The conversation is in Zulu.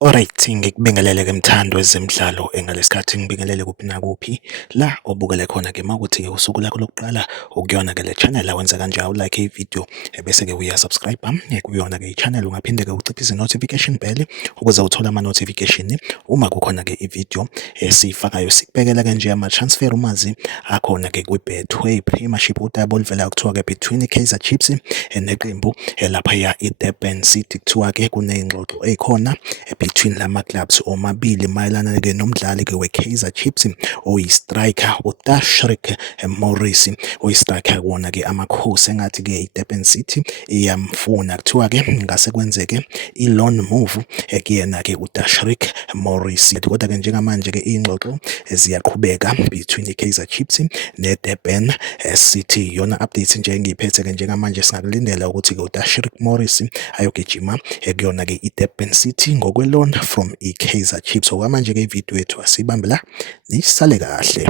Alright, ngikubingelele-ke mthando wezemidlalo ngalesi ngibingelele kuphi nakuphi la obukele khona-ke mawukuthi-ke usuku lakho lokuqala ukuyona-ke le channel wenza kanjalo like ividiyo bese-ke uyasubscribe kuyona-ke i-channel ungaphinde-ke uciphe izi-notification bell ukuze uthole ama-notification uma kukhona-ke ividiyo esiyifakayo. Sikubekela-ke nje ama-transfer umazi akhona-ke kwi-Betway Premiership udaba oluvelayo kuthiwa-ke between i-Kaizer Chiefs neqembu laphaya i-Durban City. Kuthiwa-ke kuney'ngxoxo ey'khona between lama clubs omabili mayelana-ke nomdlali-ke we-Kaizer Chiefs oyi-striker uTashreeq Morris oyi-striker wona-ke amakhosi engathi-ke i-Durban City iyamfuna. Kuthiwa-ke ngase kwenzeke i-loan move kuyena-ke uTashreeq Morris, kodwa-ke njengamanje-ke iy'ngxoxo ziyaqhubeka between i-Kaizer Chiefs ne-Durban City. Iyona update nje engiyiphethe-ke njengamanje, singakulindela ukuthi-ke uTashreeq Morris ayogijima kuyona-ke i-Durban City ngokwe-loan from i-Kaizer Chiefs. Okwamanje-ke ividiyo yethu asiyibambe la, nisale kahle.